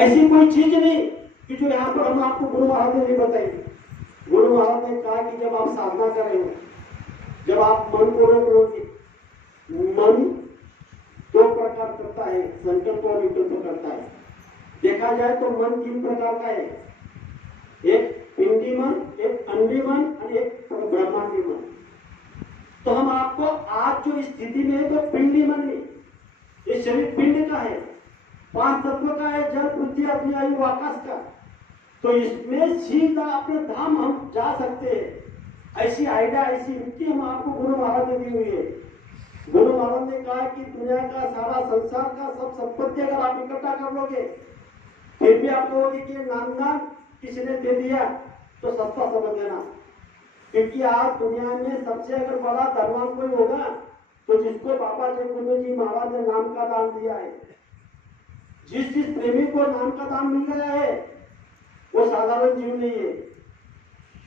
ऐसी कोई चीज नहीं कि जो यहाँ पर हम आपको गुरु महाराज ने नहीं बताई। गुरु महाराज ने कहा कि जब आप साधना कर रहे हो, जब आप मन को रोक लोगे, मन दो प्रकार करता है, संकल्प और विकल्प करता है। देखा जाए तो मन तीन प्रकार का है, एक पिंडी मन, एक अंडी मन और एक ब्रह्मांडी मन। तो हम आपको आज जो स्थिति में है तो पिंडी मन नहीं, ये शरीर पिंड का है, पांच तत्व का है, जल पृथ्वी अग्नि वायु आकाश का। तो इसमें सीधा अपने धाम हम जा सकते हैं। ऐसी आइडिया, ऐसी युक्ति हम आपको गुरु महाराज ने दी हुई है। गुरु महाराज ने कहा कि दुनिया का सारा संसार का सब संपत्ति अगर आप इकट्ठा कर लोगे, फिर भी आप कहोगे कि नाम किसने दे दिया, तो सस्ता समझ लेना। क्योंकि आज दुनिया में सबसे अगर बड़ा धनवान कोई होगा तो जिसको बाबा जगबंधु जी महाराज ने नाम का दान दिया है, जिस प्रेमी को नाम का दान मिल गया है, वो साधारण जीव नहीं है।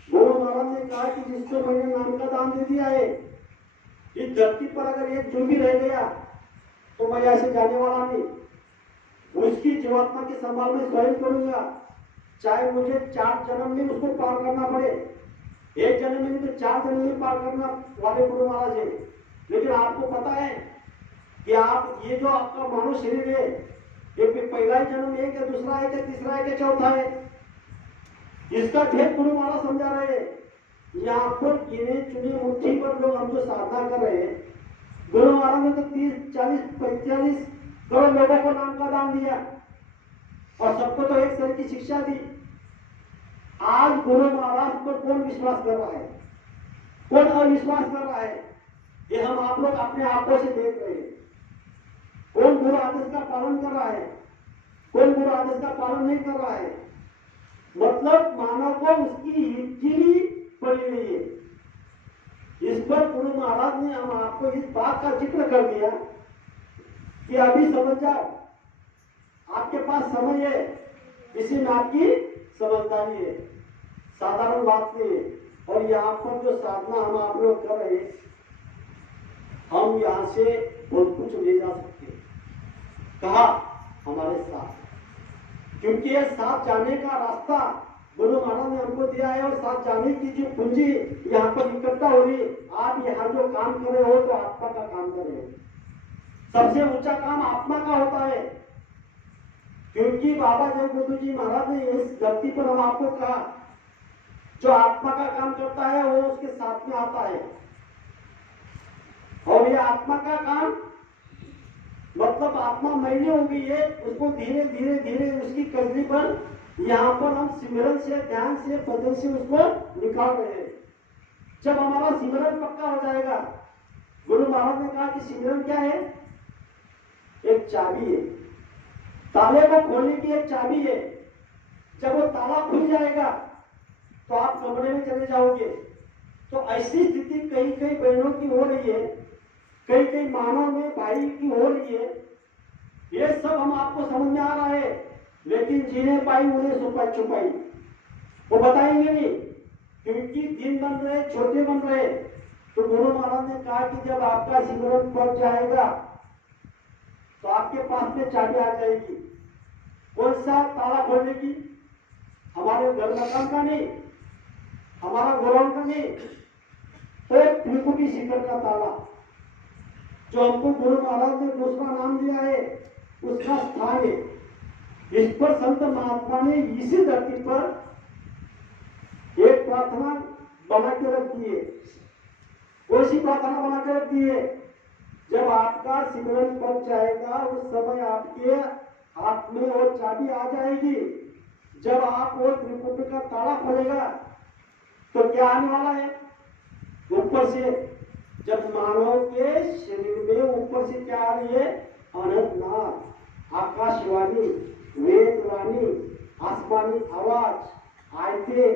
गुरु महाराज ने कहा कि जिसको मैंने नाम का दान दे दिया है, इस धरती पर अगर एक जो भी रह गया तो मैं ऐसे जाने वाला नहीं, उसकी जीवात्मा की संभाल में स्वयं करूंगा। चाहे मुझे 4 जन्म में उसको पार करना पड़े, एक जन्म में तो 4 जन्म में पार करना वाले गुरु महाराज है। लेकिन आपको पता है कि आप ये जो आपका मानव शरीर है, ये पहला ही जन्म एक है, दूसरा एक है, तीसरा एक है, चौथा है। इसका भेद गुरु महाराज समझा रहे हैं। यहाँ पर गिने चुने मुट्ठी पर लोग हम जो साधना कर रहे हैं, गुरु महाराज ने तो 30, 40, 45 करोड़ लोगों को नाम का दान दिया और सबको तो एक तरह की शिक्षा दी। आज गुरु महाराज पर कौन विश्वास कर रहा है, कौन अविश्वास कर रहा है, ये हम आप लोग अपने आंखों से देख रहे हैं। कौन गुरु आदेश का पालन कर रहा है, कौन गुरु आदेश का पालन नहीं कर रहा है। मतलब मानव को उसकी हिचकी पड़ी हुई है। इस पर गुरु महाराज ने हम आपको इस बात का जिक्र कर दिया कि अभी समझ जाओ, आपके पास समय है, इसी में आपकी समझदारी है, साधारण बात नहीं है। और यहाँ पर जो साधना हम आप लोग कर रहे हैं, हम यहाँ से बहुत कुछ ले जा सकते हैं। कहा हमारे साथ, क्योंकि ये साथ जाने का रास्ता गुरु महाराज ने हमको दिया है और साथ जाने की जो पूंजी यहाँ पर इकट्ठा हो रही। आप यहाँ जो काम कर रहे हो तो आत्मा का काम कर रहे हो। सबसे ऊंचा काम आत्मा का होता है, क्योंकि बाबा जगबंधु जी महाराज ने इस धरती पर हम आपको कहा, जो आत्मा का काम करता है वो उसके साथ में आता है। और ये आत्मा का काम मतलब आत्मा मैली हो गई है, उसको धीरे धीरे धीरे उसकी कजरी पर यहाँ पर हम सिमरन से, ध्यान से, भजन से उसको निकाल रहे हैं। जब हमारा सिमरन पक्का हो जाएगा, गुरु महाराज ने कहा कि सिमरन क्या है, एक चाबी है, ताले को खोलने की एक चाबी है। जब वो ताला खुल जाएगा तो आप कमरे में चले जाओगे। तो ऐसी स्थिति कई कई बहनों की हो रही है, कई कई मानव में भाई की हो रही है। ये सब हम आपको समझ में आ रहा है, लेकिन जिन्हें पाई उन्हें छुपाई छुपाई वो बताएंगे नहीं, क्योंकि दिन बन रहे, छोटे बन रहे। तो गुरु महाराज ने कहा कि जब आपका सिमरन पड़ जाएगा तो आपके पास में चाबी आ जाएगी। कौन सा ताला खोलने की, हमारे घर मकान का नहीं, हमारा गोराउन का नहीं, तो त्रिपुटी शिखर का ताला, जो हमको गुरु महाराज ने दूसरा नाम दिया है, उसका स्थान है। इस पर संत महात्मा ने इसी धरती पर एक प्रार्थना बना के रख दी है। वैसी प्रार्थना बना के रख दी है, जब आपका सिमरन पड़ जाएगा उस समय आपके हाथ में वो चाबी आ जाएगी। जब आप वो त्रिपुटी का ताला खोलेगा तो क्या आने वाला है, ऊपर से, जब मानव के शरीर में ऊपर से क्या आ रही है, अनंतनाद, आकाशवाणी, वेदवाणी, आसमानी आवाज, आयते,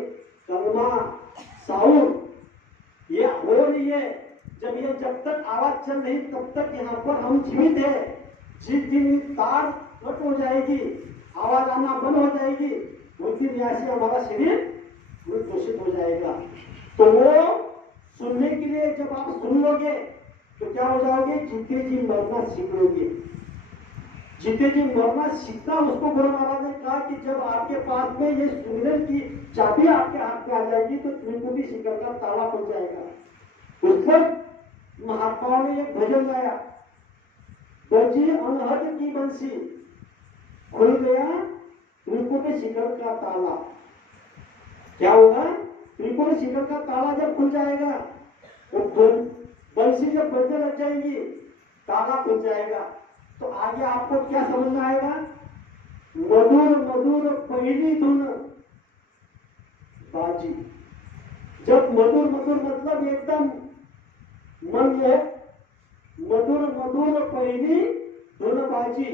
कलमा, साउंड, ये हो रही है। जब तक आवाज चल रही तब तक यहाँ पर हम जीवित है। जिस दिन तार कट हो जाएगी, आवाज आना बंद हो जाएगी, उस दिन यहाँ से हमारा शरीर घोषित हो जाएगा। तो वो सुनने के लिए जब आप सुन लोगे तो क्या हो जाओगे, जीते जी मरना सीख लोगे। जितने जी मरना सीखना, उसको गुरु महाराज ने कहा कि जब आपके पास में ये सुमिरन की चाबी आपके हाथ में आ जाएगी तो त्रिपुटी शिखर का ताला खुल जाएगा। उस पर महात्माओं ने एक भजन गाया, बजी अनहद की बंसी, खुल गया त्रिपुटी शिखर का ताला। क्या होगा? त्रिपुटी शिखर का ताला जब खुल जाएगा तो बंसी जब बजने लग जाएंगी, ताला खुल जाएगा। तो आगे आपको क्या समझ में आएगा? मधुर मधुर पहली धुन बाजी। जब मधुर मधुर मतलब एकदम मन में मधुर मधुर पहली धुन बाजी।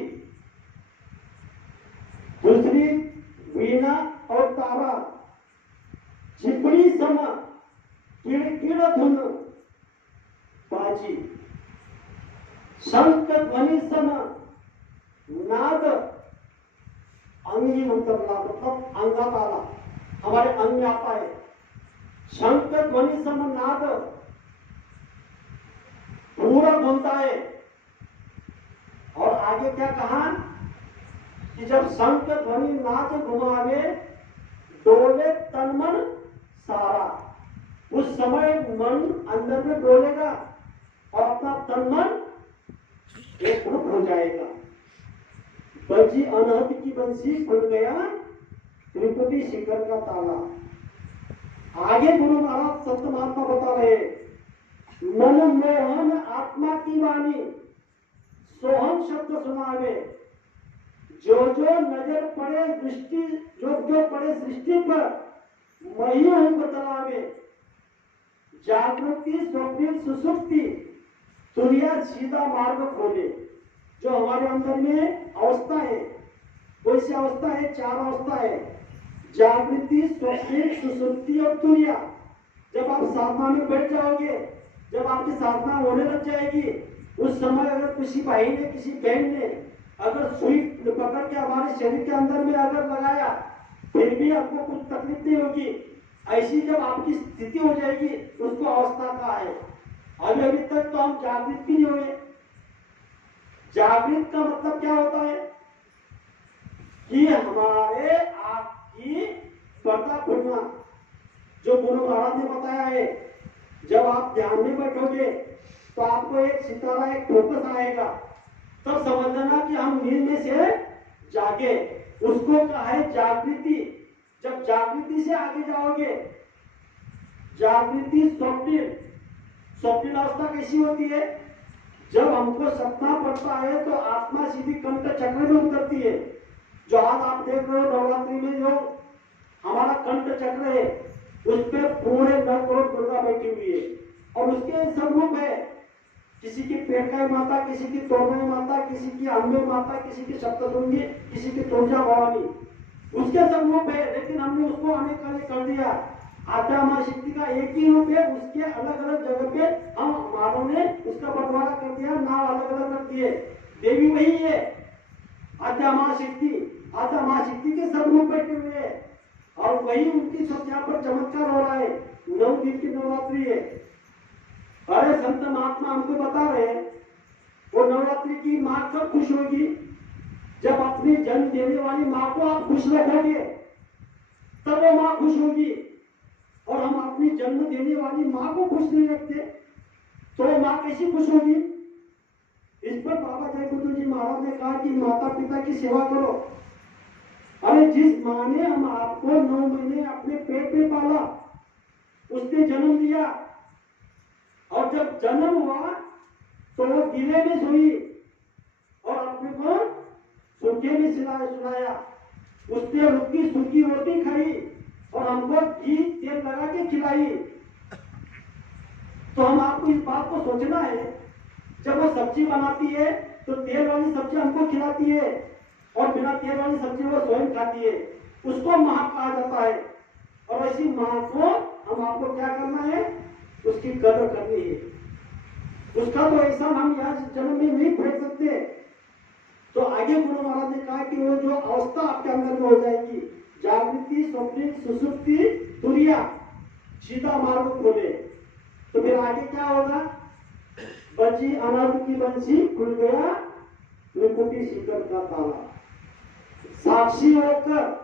दूसरी वीणा और तारा, चिपड़ी सम किड़किड़ धुन बाजी। शंख ध्वनि सम नाद अंगी उतरला, मतलब अंगात आला, हमारे अंग में आता है। शंख ध्वनि सम नाद पूरा घूमता है। और आगे क्या कहा कि जब शंख ध्वनि नाद घुमावे, डोले तन मन सारा। उस समय मन अंदर में डोलेगा और अपना तन मन एक रूप हो जाएगा। बजी अनहद की बंसी, खुल गया त्रिपुटी शिखर का ताला। आगे गुरु महाराज संत महात्मा बता रहे, मन मोहन आत्मा की वाणी, सोहम शब्द सुनावे। जो जो नजर पड़े दृष्टि, जो जो पड़े सृष्टि पर, मही हूं बतलावे। जागृति स्वप्न सुसुप्ति, तुरिया सीधा मार्ग खोले। जो हमारे अंदर में अवस्था है, कोई सी अवस्था है? चार अवस्था है, जागृति स्वप्न सुसुप्ति और तुरिया। जब आप साधना में बैठ जाओगे, जब आपकी साधना होने लग जाएगी, उस समय अगर किसी भाई ने, किसी बहन ने अगर सुई पकड़ के हमारे शरीर के अंदर में अगर लगाया, फिर भी आपको कुछ तकलीफ नहीं होगी। ऐसी जब आपकी स्थिति हो जाएगी, उसको अवस्था कहा है। अभी तक तो हम जागृत भी नहीं हुए। जागृत का मतलब क्या होता है कि हमारे आंख की पर्दा खुलना, जो गुरु महाराज ने बताया है। जब आप ध्यान में बैठोगे तो आपको एक सितारा, एक फोकस आएगा, तब समझ लेना कि हम नींद में से जागे। उसको कहा है जागृति। जब जागृति से आगे जाओगे, जागृति स्वप्न। स्वप्न अवस्था कैसी होती है? जब हमको सपना पड़ता है तो आत्मा सीधी कंठ चक्र में उतरती है। जो आज आप देख रहे हो नवरात्रि में, जो हमारा कंठ चक्र है, उस पे पूरे 9 करोड़ दुर्गा बैठी हुई है और उसके सब रूप है। किसी की पेटकाई माता, किसी की तोरई माता, किसी की अम्बे माता, किसी की सप्तशृंगी, किसी की तुलजा भवानी, उसके सब रूप है। लेकिन हमने उसको अनेक कर दिया। आद्या मां शक्ति का एक ही रूप है, उसके अलग अलग जगह पे हम मानव ने उसका बंटवारा कर दिया, नाम अलग अलग कर दिए। देवी वही है, आद्या मां शक्ति। आद्या मां शक्ति के सब रूप बैठे हुए हैं और वही उनकी सब यहाँ पर चमत्कार हो रहा है। 9 दिन की नवरात्रि है। अरे संत महात्मा हमको बता रहे हैं, वो नवरात्रि की माँ कब खुश होगी? जब अपनी जन्म देने वाली माँ को आप खुश रखोगे, तब वो माँ खुश होगी। और हम अपनी जन्म देने वाली माँ को खुश नहीं रखते तो माँ कैसी खुश होगी? इस पर बाबा जय गुरु जी महाराज ने कहा कि माता पिता की सेवा करो। अरे जिस माँ ने हम आपको 9 महीने अपने पेट में पाला, उसने जन्म दिया और जब जन्म हुआ तो वो गिले में सोई और अपने को सूखे में सुलाया। उसने रुकी सूखी रोटी खाई और हमको घी तेल लगा के खिलाई। तो हम आपको इस बात को सोचना है, जब वो सब्जी बनाती है तो तेल वाली सब्जी हमको खिलाती है और बिना तेल वाली सब्जी वो स्वयं खाती है, उसको मां कहा जाता है। और ऐसी मां को हम आपको क्या करना है? उसकी कदर करनी है। उसका तो ऐसा हम यहाँ जन्म में नहीं फेंक सकते। तो आगे गुरु महाराज ने कहा कि वो जो अवस्था आपके अंदर में हो जाएगी, जागृति स्वप्न सुसुप्ति तुरिया, सीधा मार्ग खोले, तो फिर आगे क्या होगा? बची अनर्थ की बंसी, खुल गया त्रिपुटी शिखर का तारा, साक्षी होकर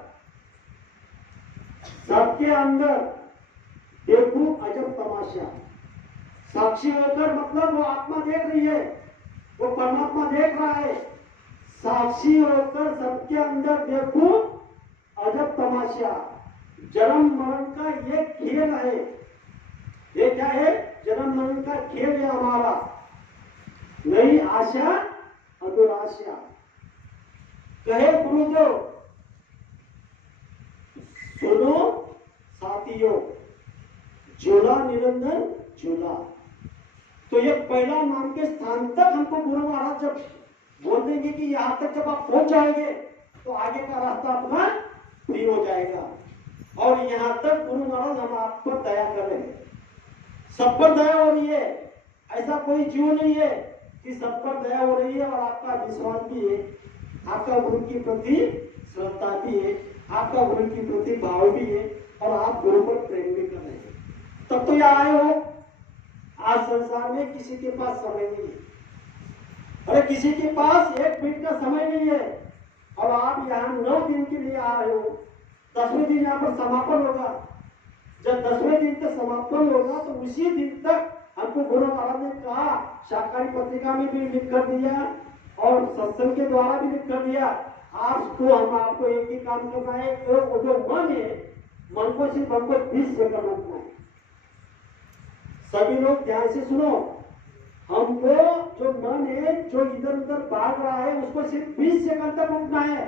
सबके अंदर देखूं अजब तमाशा। साक्षी होकर मतलब वो आत्मा देख रही है, वो परमात्मा देख रहा है। साक्षी होकर सबके अंदर देखूं अजब तमाशा। जन्म मरण का ये खेल है। ये क्या है? जन्म मरण का खेल है हमारा। नई आशा अधुराशा। कहे गुरुदेव, सुनो साथियों, झूला निरंजन झूला। तो ये पहला नाम के स्थान तक हमको गुरु महाराज जब बोल देंगे कि यहां तक जब आप पहुंच जाएंगे तो आगे का रास्ता अपना फ्री हो जाएगा। और यहां तक गुरु महाराज हम आप पर दया कर रहे हैं, सब पर दया हो रही है। ऐसा कोई जीव नहीं है कि सब पर दया हो रही है और आपका विश्वास भी है, आपका गुरु के प्रति श्रद्धा भी है, आपका गुरु के प्रति भाव भी है और आप गुरु पर प्रेम भी कर रहे हैं। तब तो यहाँ आए हो। आज संसार में किसी के पास समय नहीं है, अरे किसी के पास एक मिनट का समय नहीं है और आप यहाँ 9 दिन के लिए आ रहे हो। 10वें दिन यहाँ पर समापन होगा। जब 10वें दिन तक समापन होगा तो उसी दिन तक हमको गुरु महाराज ने कहा, शाकाहारी पत्रिका में भी लिख कर दिया और सत्संग के द्वारा भी लिख कर दिया, आपको हम आपको एक ही काम करना है। तो जो मन है, मन को सिर्फ हमको 20 सेकंड रखना है। सभी लोग ध्यान से सुनो, हमको जो मन है जो इधर उधर भाग रहा है उसको सिर्फ 20 सेकंड तक रुकना है।